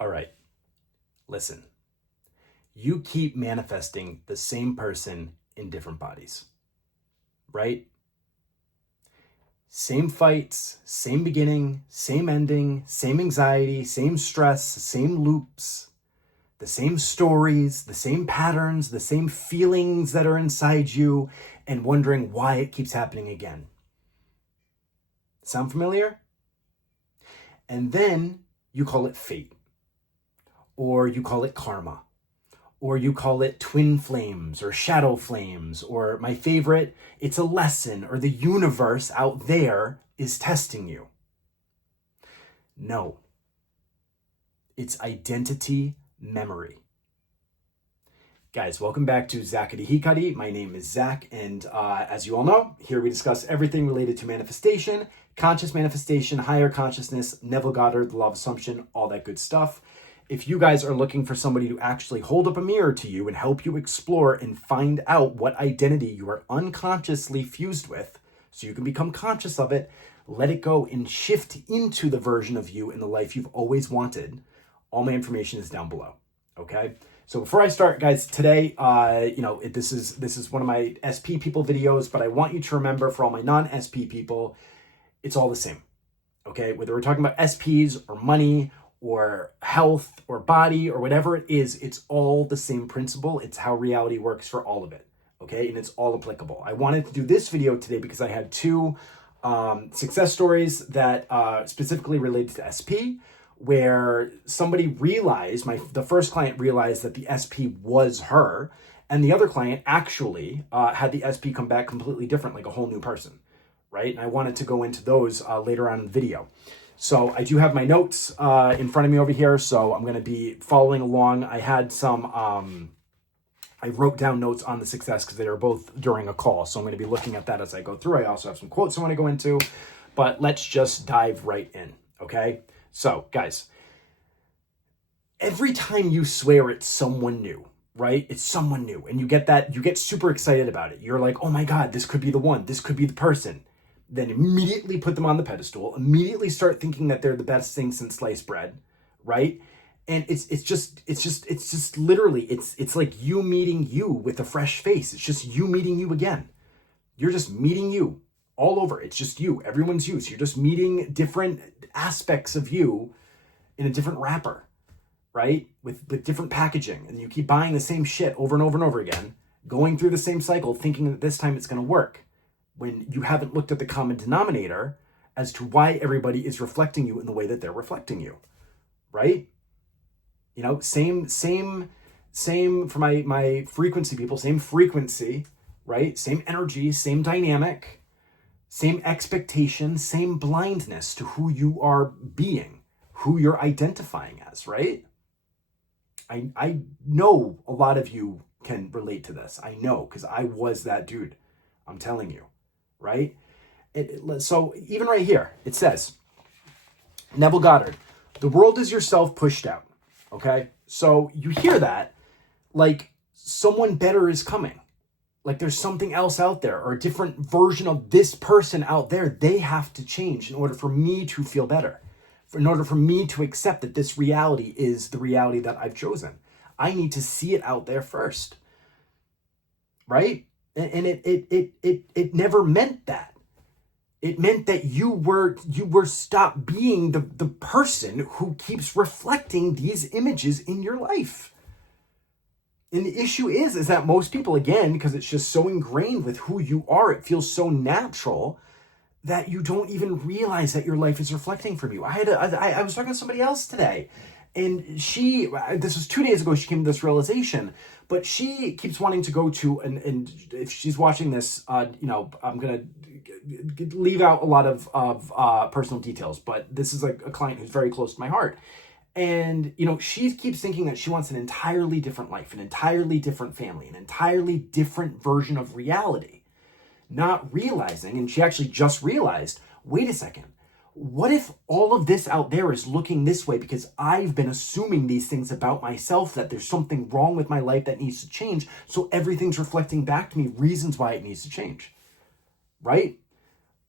All right, listen. You keep manifesting the same person in different bodies, right? Same fights, same beginning, same ending, same anxiety, same stress, same loops, the same stories, the same patterns, the same feelings that are inside you, and wondering why it keeps happening again. Sound familiar? And then you call it fate, or you call it karma, or you call it twin flames or shadow flames, or my favorite, it's a lesson, or the universe out there is testing you. No, it's identity memory. Guys, welcome back to ZAKARI, HIKARI. My name is Zach, and as you all know, here we discuss everything related to manifestation, conscious manifestation, higher consciousness, Neville Goddard, the law of assumption, all that good stuff. If you guys are looking for somebody to actually hold up a mirror to you and help you explore and find out what identity you are unconsciously fused with so you can become conscious of it, let it go and shift into the version of you in the life you've always wanted, all my information is down below, okay? So before I start, guys, today, this is one of my SP people videos, but I want you to remember, for all my non-SP people, it's all the same, okay? Whether we're talking about SPs or money or health or body or whatever it is, it's all the same principle. It's how reality works for all of it, okay? And it's all applicable. I wanted to do this video today because I had two success stories that specifically related to SP, where somebody realized, the first client realized that the SP was her, and the other client actually had the SP come back completely different, like a whole new person, right? And I wanted to go into those later on in the video. So I do have my notes in front of me over here, so I'm going to be following along. I had some, I wrote down notes on the success because they were both during a call, so I'm going to be looking at that as I go through. I also have some quotes I want to go into, but let's just dive right in, okay? So, guys, every time you swear it's someone new, right? It's someone new, and you get super excited about it. You're like, oh my God, this could be the one. This could be the person. Then immediately put them on the pedestal, immediately start thinking that they're the best thing since sliced bread, right? And it's just literally, it's like you meeting you with a fresh face. It's just you meeting you again. You're just meeting you all over. It's just you, everyone's you. So you're just meeting different aspects of you in a different wrapper, right? With different packaging. And you keep buying the same shit over and over and over again, going through the same cycle, thinking that this time it's going to work, when you haven't looked at the common denominator as to why everybody is reflecting you in the way that they're reflecting you, right? You know, same for my frequency people, same frequency, right? Same energy, same dynamic, same expectation, same blindness to who you are being, who you're identifying as, right? I know a lot of you can relate to this. I know, because I was that dude. I'm telling you. Right? So even right here, it says, Neville Goddard, the world is yourself pushed out. Okay? So you hear that like someone better is coming. Like there's something else out there, or a different version of this person out there. They have to change in order for me to feel better. In order for me to accept that this reality is the reality that I've chosen. I need to see it out there first. Right? And it never meant that. It meant that you were stopped being the person who keeps reflecting these images in your life. And the issue is that most people, again, because it's just so ingrained with who you are, it feels so natural that you don't even realize that your life is reflecting from you. I was talking to somebody else today, and this was 2 days ago, she came to this realization, but she keeps wanting to go to, and if she's watching this, I'm going to leave out a lot of personal details, but this is like a client who's very close to my heart. And, she keeps thinking that she wants an entirely different life, an entirely different family, an entirely different version of reality, not realizing, and she actually just realized, wait a second, what if all of this out there is looking this way because I've been assuming these things about myself, that there's something wrong with my life that needs to change, so everything's reflecting back to me reasons why it needs to change, right?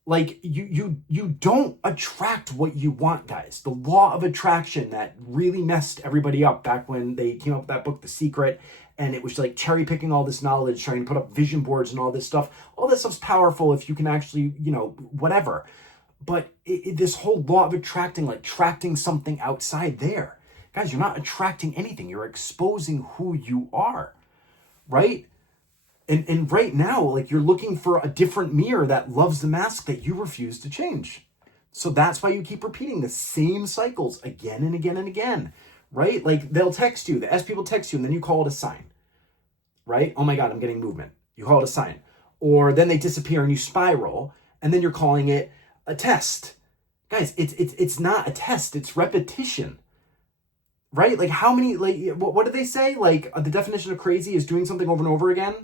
Like, you don't attract what you want, guys. The law of attraction that really messed everybody up back when they came up with that book, The Secret, and it was like cherry picking all this knowledge, trying to put up vision boards and all this stuff. All this stuff's powerful if you can actually, whatever. But this whole law of attracting, like attracting something outside there. Guys, you're not attracting anything. You're exposing who you are, right? And right now, like, you're looking for a different mirror that loves the mask that you refuse to change. So that's why you keep repeating the same cycles again and again and again, right? Like, they'll text you, the S people text you, and then you call it a sign, right? Oh my God, I'm getting movement. You call it a sign. Or then they disappear and you spiral, and then you're calling it a test. Guys, it's not a test, it's repetition, right? Like, how many, like, what did they say? Like, the definition of crazy is doing something over and over again.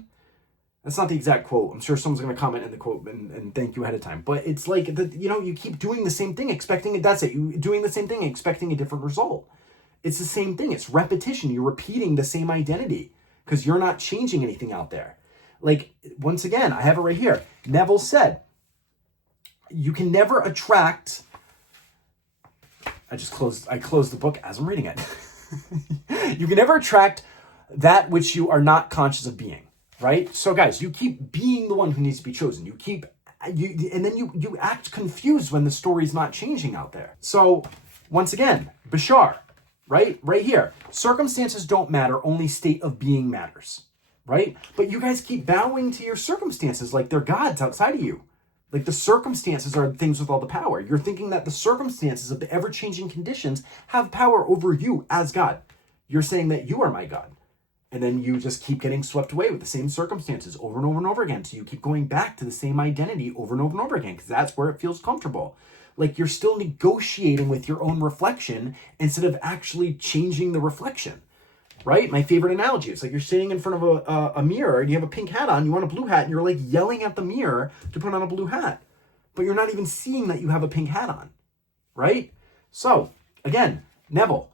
That's not the exact quote. I'm sure someone's going to comment in the quote and thank you ahead of time. But it's like, you keep doing the same thing, expecting it. That's it. You doing the same thing, expecting a different result. It's the same thing. It's repetition. You're repeating the same identity because you're not changing anything out there. Like, once again, I have it right here. Neville said, you can never attract... I closed the book as I'm reading it. You can never attract that which you are not conscious of being. Right? So guys, you keep being the one who needs to be chosen. And then you act confused when the story's not changing out there. So once again, Bashar, right? Right here. Circumstances don't matter, only state of being matters. Right? But you guys keep bowing to your circumstances like they're gods outside of you. Like, the circumstances are things with all the power. You're thinking that the circumstances of the ever-changing conditions have power over you as God. You're saying that you are my God. And then you just keep getting swept away with the same circumstances over and over and over again. So you keep going back to the same identity over and over and over again because that's where it feels comfortable. Like, you're still negotiating with your own reflection instead of actually changing the reflection, right? My favorite analogy, it's like you're sitting in front of a mirror and you have a pink hat on, you want a blue hat, and you're like yelling at the mirror to put on a blue hat. But you're not even seeing that you have a pink hat on, right? So, again, Neville,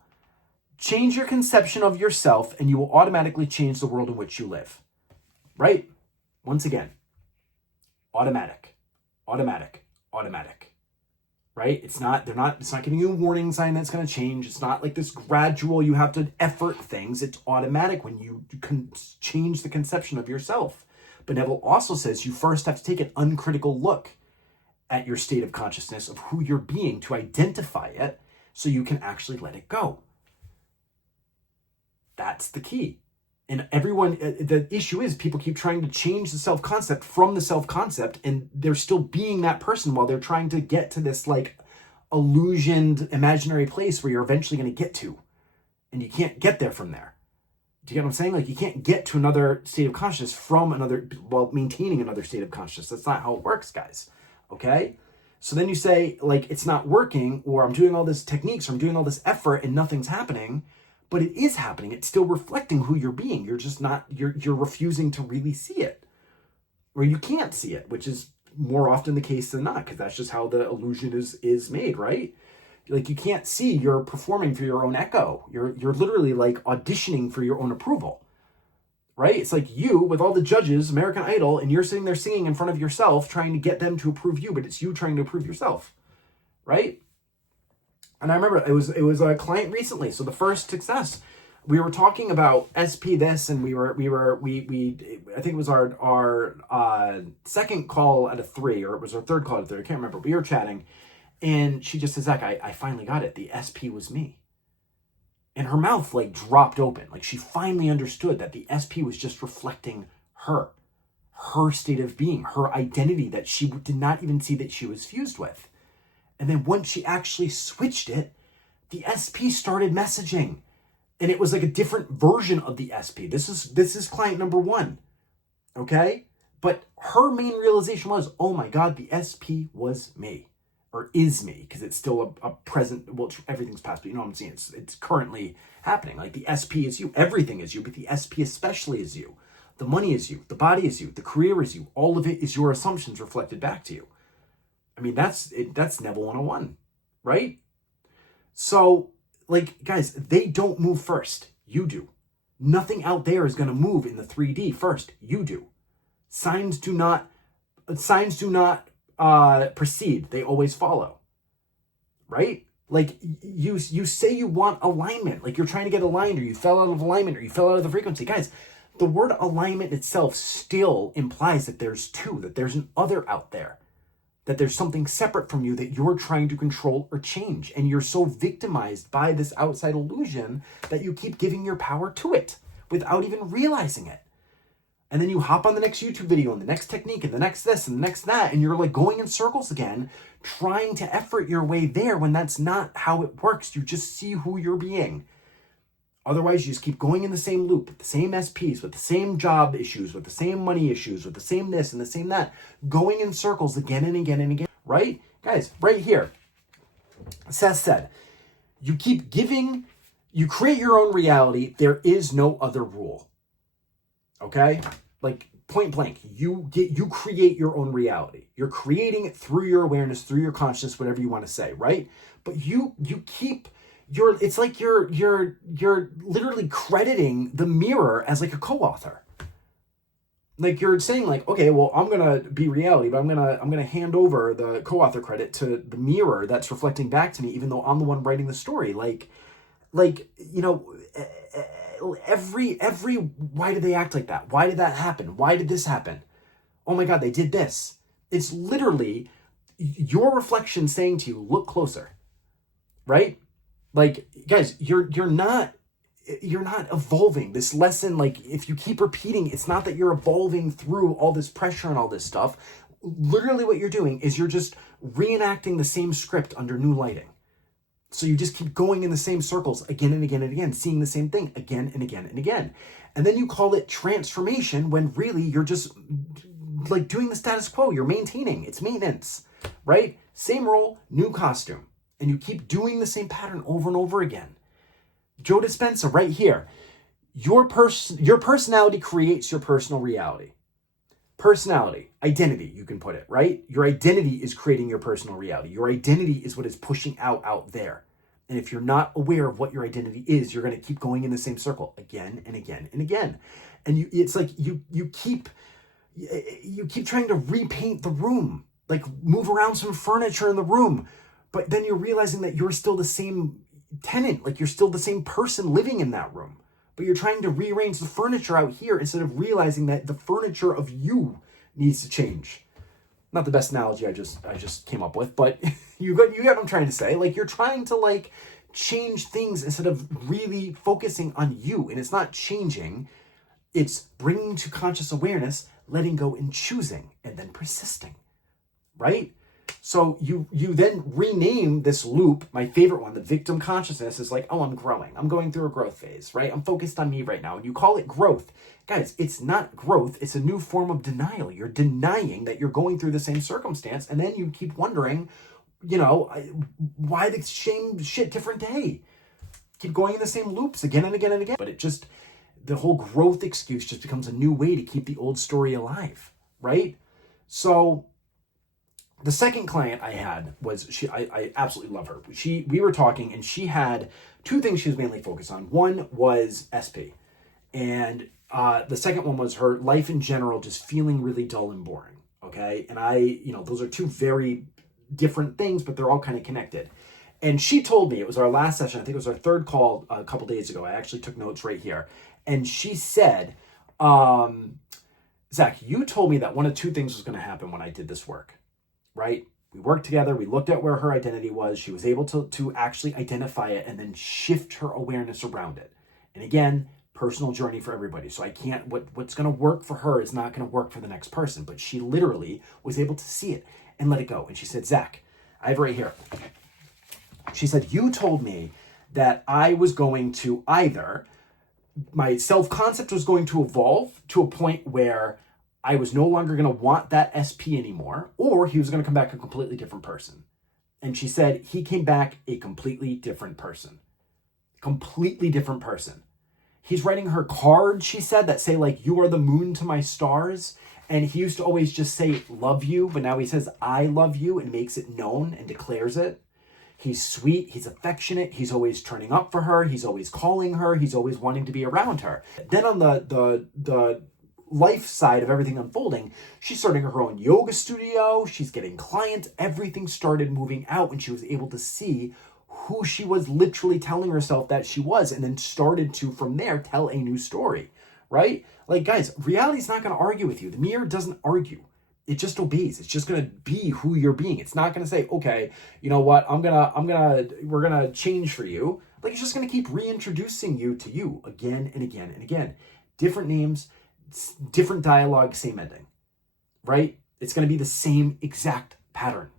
change your conception of yourself and you will automatically change the world in which you live. Right? Once again, automatic. Right? It's not giving you a warning sign that's going to change. It's not like this gradual, you have to effort things. It's automatic when you can change the conception of yourself. But Neville also says you first have to take an uncritical look at your state of consciousness of who you're being to identify it so you can actually let it go. That's the key. And everyone, the issue is people keep trying to change the self-concept from the self-concept, and they're still being that person while they're trying to get to this like illusioned imaginary place where you're eventually going to get to. And you can't get there from there. Do you get what I'm saying? Like, you can't get to another state of consciousness from another, while maintaining another state of consciousness. That's not how it works, guys. Okay? So then you say, like, it's not working, or I'm doing all this techniques, or I'm doing all this effort and nothing's happening. But it is happening. It's still reflecting who you're being. You're just not, you're refusing to really see it. Or you can't see it, which is more often the case than not, because that's just how the illusion is made, right? Like, you can't see you're performing for your own echo. You're literally like auditioning for your own approval, right? It's like you with all the judges, American Idol, and you're sitting there singing in front of yourself, trying to get them to approve you, but it's you trying to approve yourself, right? And I remember it was a client recently. So the first success, we were talking about SP this, and we I think it was our second call out of 3, or it was our third call out of 3. I can't remember. We were chatting, and she just said, Zach, I finally got it. The SP was me. And her mouth like dropped open. Like, she finally understood that the SP was just reflecting her state of being, her identity that she did not even see that she was fused with. And then once she actually switched it, the SP started messaging. And it was like a different version of the SP. This is client number 1. Okay? But her main realization was, oh my God, the SP was me. Or is me. Because it's still a present, well, everything's past, but you know what I'm saying? It's currently happening. Like, the SP is you. Everything is you. But the SP especially is you. The money is you. The body is you. The career is you. All of it is your assumptions reflected back to you. I mean, that's Neville 101, right? So, like, guys, they don't move first. You do. Nothing out there is going to move in the 3D first. You do. Signs do not precede, they always follow, right? Like you say you want alignment, like you're trying to get aligned, or you fell out of alignment, or you fell out of the frequency. Guys, the word alignment itself still implies that there's two, that there's an other out there, that there's something separate from you that you're trying to control or change. And you're so victimized by this outside illusion that you keep giving your power to it without even realizing it. And then you hop on the next YouTube video and the next technique and the next this and the next that, and you're like going in circles again, trying to effort your way there when that's not how it works. You just see who you're being. Otherwise, you just keep going in the same loop, with the same SPs, with the same job issues, with the same money issues, with the same this and the same that, going in circles again and again and again, right? Guys, right here, Seth said, you keep giving, you create your own reality. There is no other rule. Okay? Like point blank, you create your own reality. You're creating it through your awareness, through your consciousness, whatever you want to say, right? But you keep it's like you're literally crediting the mirror as like a co-author. Like you're saying like, okay, well, I'm gonna be reality, but I'm gonna hand over the co-author credit to the mirror that's reflecting back to me, even though I'm the one writing the story. Like you know, every why did they act like that? Why did that happen? Why did this happen? Oh my God, they did this. It's literally your reflection saying to you, look closer, right? Like, guys, you're not evolving. This lesson, like, if you keep repeating, it's not that you're evolving through all this pressure and all this stuff. Literally what you're doing is you're just reenacting the same script under new lighting. So you just keep going in the same circles again and again and again, seeing the same thing again and again and again. And then you call it transformation when really you're just like doing the status quo. You're maintaining. It's maintenance, right? Same role, new costume. And you keep doing the same pattern over and over again. Joe Dispenza right here. Your personality creates your personal reality. Personality, identity, you can put it, right? Your identity is creating your personal reality. Your identity is what is pushing out there. And if you're not aware of what your identity is, you're going to keep going in the same circle again and again and again. And it's like you keep trying to repaint the room, like move around some furniture in the room. But then you're realizing that you're still the same tenant, like you're still the same person living in that room. But you're trying to rearrange the furniture out here instead of realizing that the furniture of you needs to change. Not the best analogy I just came up with, but you get what I'm trying to say. Like you're trying to like change things instead of really focusing on you. And it's not changing. It's bringing to conscious awareness, letting go and choosing, and then persisting, right? So you then rename this loop. My favorite one, the victim consciousness, is like, oh, I'm growing. I'm going through a growth phase, right? I'm focused on me right now. And you call it growth. Guys, it's not growth. It's a new form of denial. You're denying that you're going through the same circumstance. And then you keep wondering, you know, why the same shit different day? Keep going in the same loops again and again and again. But it just, the whole growth excuse just becomes a new way to keep the old story alive, right? So the second client I had was, I absolutely love her. We were talking and she had two things she was mainly focused on. One was SP. And the second one was her life in general, just feeling really dull and boring. Okay. And those are two very different things, but they're all kind of connected. And she told me, it was our last session, I think it was our third call a couple days ago. I actually took notes right here. And she said, Zach, you told me that one of two things was going to happen when I did this work. Right? We worked together. We looked at where her identity was. She was able to actually identify it and then shift her awareness around it. And again, personal journey for everybody. So I can't, what's going to work for her is not going to work for the next person. But she literally was able to see it and let it go. And she said, Zach, I have it right here. She said, you told me that I was going to either, my self-concept was going to evolve to a point where I was no longer going to want that SP anymore, or he was going to come back a completely different person. And she said he came back a completely different person. Completely different person. He's writing her cards, she said, that say like, you are the moon to my stars. And he used to always just say, love you. But now he says, I love you, and makes it known and declares it. He's sweet. He's affectionate. He's always turning up for her. He's always calling her. He's always wanting to be around her. Then on the life side of everything unfolding, she's starting her own yoga studio. She's getting clients. Everything started moving out when she was able to see who she was literally telling herself that she was, and then started to, from there, tell a new story, right? Like, guys, reality's not going to argue with you. The mirror doesn't argue. It just obeys. It's just going to be who you're being. It's not going to say, okay, you know what? we're going to change for you. Like, it's just going to keep reintroducing you to you again and again and again. Different names, different dialogue, same ending, right? It's going to be the same exact pattern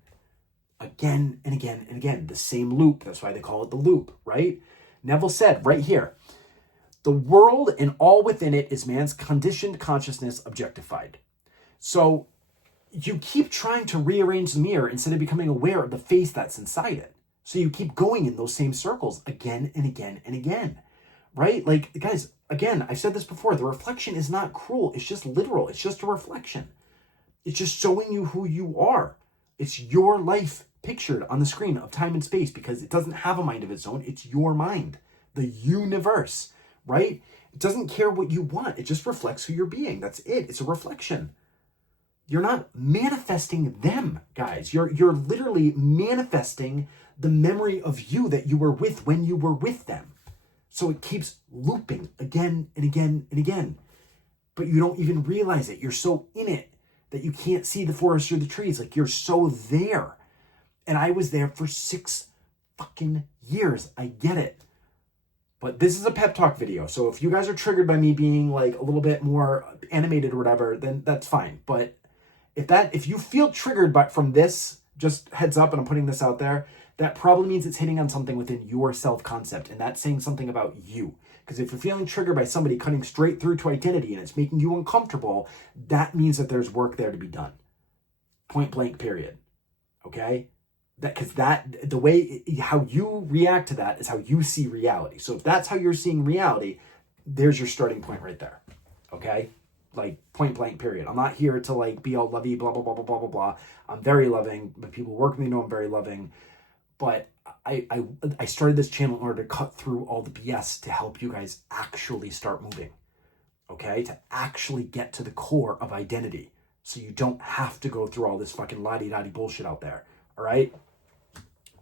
again and again and again. The same loop. That's why they call it the loop, right? Neville said right here, the world and all within it is man's conditioned consciousness objectified. So you keep trying to rearrange the mirror instead of becoming aware of the face that's inside it. So you keep going in those same circles again and again and again, right? Like, guys, again, I've said this before, the reflection is not cruel. It's just literal. It's just a reflection. It's just showing you who you are. It's your life pictured on the screen of time and space, because it doesn't have a mind of its own. It's your mind, the universe, right? It doesn't care what you want. It just reflects who you're being. That's it. It's a reflection. You're not manifesting them, guys. You're literally manifesting the memory of you that you were with when you were with them. So it keeps looping again and again and again. But you don't even realize it. You're so in it that you can't see the forest or the trees. Like, you're so there. And I was there for 6 fucking years. I get it. But this is a pep talk video. So if you guys are triggered by me being like a little bit more animated or whatever, then that's fine. But if you feel triggered from this, just heads up, and I'm putting this out there, that probably means it's hitting on something within your self-concept, and that's saying something about you. Because if you're feeling triggered by somebody cutting straight through to identity and it's making you uncomfortable, that means that there's work there to be done. Point blank, period. Okay? The way, how you react to that is how you see reality. So if that's how you're seeing reality, there's your starting point right there. Okay? Like, point blank, period. I'm not here to like be all lovey, blah, blah, blah, blah, blah, blah, blah. I'm very loving, but people who work with me know I'm very loving. But I started this channel in order to cut through all the BS to help you guys actually start moving. Okay? To actually get to the core of identity. So you don't have to go through all this fucking la-di-da-di bullshit out there. All right?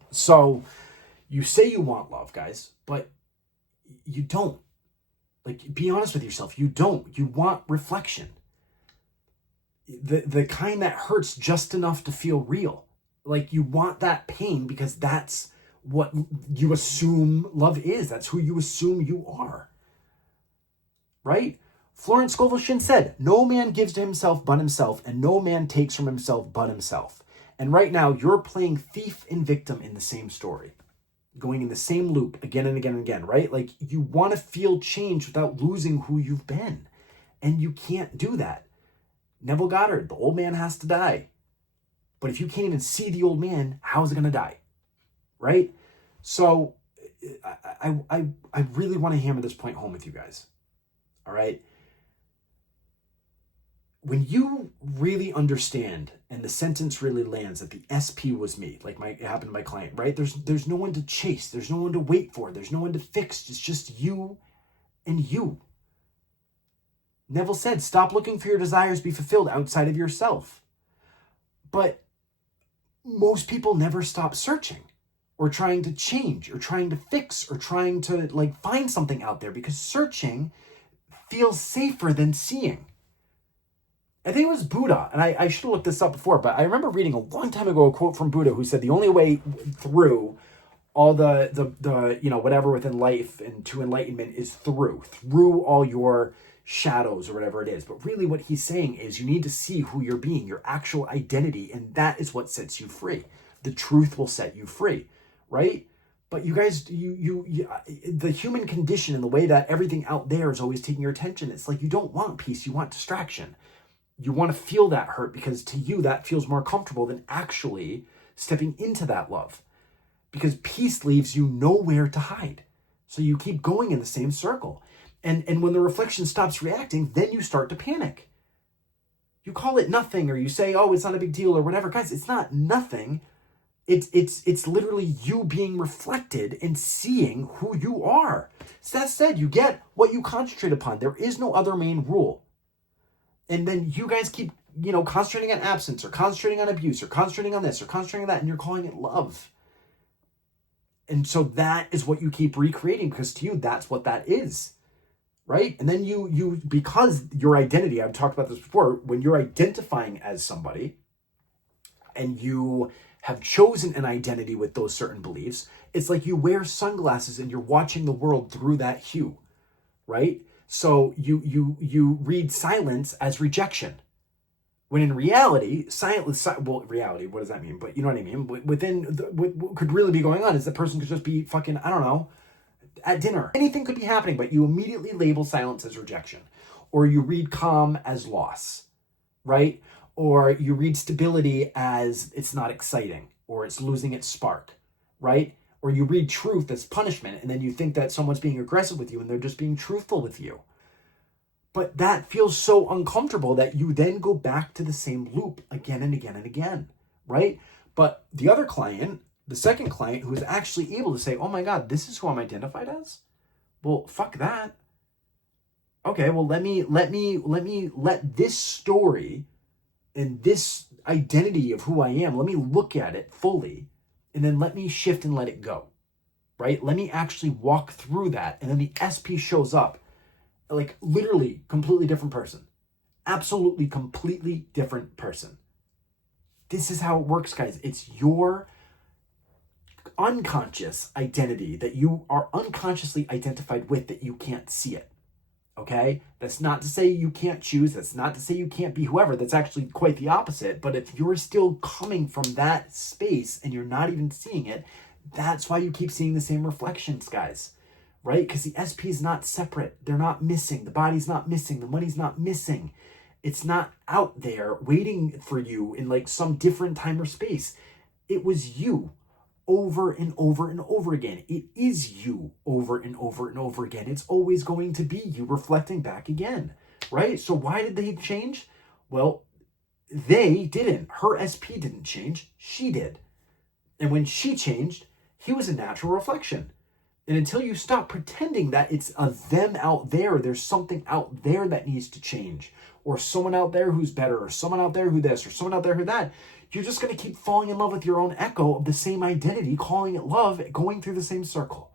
So you say you want love, guys, but you don't. Like, be honest with yourself. You don't. You want reflection. The kind that hurts just enough to feel real. Like, you want that pain because that's what you assume love is. That's who you assume you are. Right? Florence Scovel Shinn said, no man gives to himself but himself, and no man takes from himself but himself. And right now, you're playing thief and victim in the same story. Going in the same loop again and again and again, right? Like, you want to feel change without losing who you've been. And you can't do that. Neville Goddard, the old man has to die. But if you can't even see the old man, how is it going to die? Right? So I really want to hammer this point home with you guys. All right? When you really understand and the sentence really lands that the SP was me, like it happened to my client, right? There's no one to chase. There's no one to wait for. There's no one to fix. It's just you and you. Neville said, stop looking for your desires to be fulfilled outside of yourself. But most people never stop searching or trying to change or trying to fix or trying to like find something out there, because searching feels safer than seeing. I think it was Buddha, and I should have looked this up before, but I remember reading a long time ago a quote from Buddha who said the only way through all the whatever within life and to enlightenment is through all your shadows or whatever it is. But really what he's saying is you need to see who you're being, your actual identity, and that is what sets you free. The truth will set you free, right? But you guys, the human condition and the way that everything out there is always taking your attention, it's like you don't want peace, you want distraction. You want to feel that hurt because to you that feels more comfortable than actually stepping into that love. Because peace leaves you nowhere to hide. So you keep going in the same circle. And when the reflection stops reacting, then you start to panic. You call it nothing, or you say, oh, it's not a big deal or whatever. Guys, it's not nothing. It's literally you being reflected and seeing who you are. Seth said, you get what you concentrate upon. There is no other main rule. And then you guys keep, concentrating on absence or concentrating on abuse or concentrating on this or concentrating on that, and you're calling it love. And so that is what you keep recreating, because to you, that's what that is, right? And then you because your identity, I've talked about this before, when you're identifying as somebody and you have chosen an identity with those certain beliefs, it's like you wear sunglasses and you're watching the world through that hue, right? So you read silence as rejection. When in reality, reality, what does that mean? But you know what I mean? What could really be going on is the person could just be fucking, I don't know, at dinner. Anything could be happening, but you immediately label silence as rejection. Or you read calm as loss, right? Or you read stability as it's not exciting, or it's losing its spark, right? Or you read truth as punishment, and then you think that someone's being aggressive with you and they're just being truthful with you. But that feels so uncomfortable that you then go back to the same loop again and again and again, right? But the other client, the second client, who is actually able to say, oh my God, this is who I'm identified as? Well, fuck that. Okay, well, let this story and this identity of who I am, let me look at it fully, and then let me shift and let it go, right? Let me actually walk through that. And then the SP shows up like literally completely different person. Absolutely completely different person. This is how it works, guys. It's your unconscious identity that you are unconsciously identified with, that you can't see it. Okay? That's not to say you can't choose. That's not to say you can't be whoever. That's actually quite the opposite. But if you're still coming from that space and you're not even seeing it, that's why you keep seeing the same reflections, guys. Right? Because the SP is not separate. They're not missing. The body's not missing. The money's not missing. It's not out there waiting for you in like some different time or space. It was you over and over and over again. It is you over and over and over again. It's always going to be you reflecting back again. Right? So why did they change? Well, they didn't. Her SP didn't change. She did. And when she changed, he was a natural reflection. And until you stop pretending that it's a them out there, there's something out there that needs to change, or someone out there who's better, or someone out there who this, or someone out there who that, you're just going to keep falling in love with your own echo of the same identity, calling it love, going through the same circle.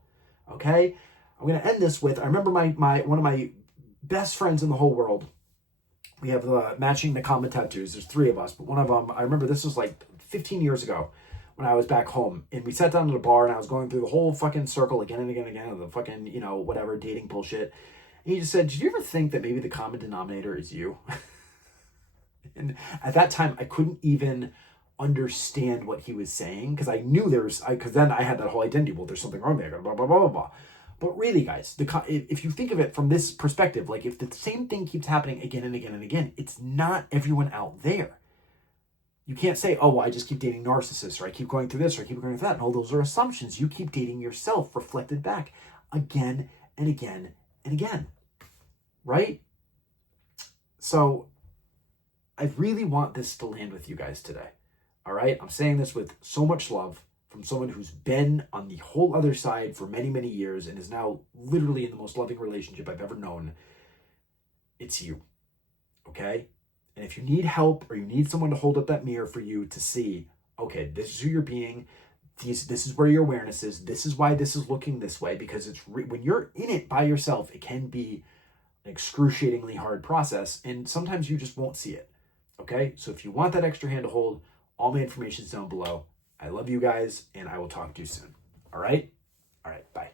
Okay? I'm going to end this with, I remember my one of my best friends in the whole world. We have matching Nakama tattoos. There's 3 of us, but one of them, I remember this was like 15 years ago, when I was back home, and we sat down at a bar and I was going through the whole fucking circle again and again and again of the fucking, whatever, dating bullshit. And he just said, did you ever think that maybe the common denominator is you? And at that time, I couldn't even understand what he was saying, because I knew because then I had that whole identity. Well, there's something wrong there, blah, blah, blah, blah, blah. But really, guys, if you think of it from this perspective, like if the same thing keeps happening again and again and again, it's not everyone out there. You can't say, oh, well, I just keep dating narcissists, or I keep going through this, or I keep going through that. No, those are assumptions. You keep dating yourself reflected back again and again and again, right? So I really want this to land with you guys today, all right? I'm saying this with so much love from someone who's been on the whole other side for many, many years and is now literally in the most loving relationship I've ever known. It's you, okay? And if you need help, or you need someone to hold up that mirror for you to see, okay, this is who you're being, this is where your awareness is, this is why this is looking this way, because it's when you're in it by yourself, it can be an excruciatingly hard process, and sometimes you just won't see it, okay? So if you want that extra hand to hold, all my information is down below. I love you guys, and I will talk to you soon, all right? All right, bye.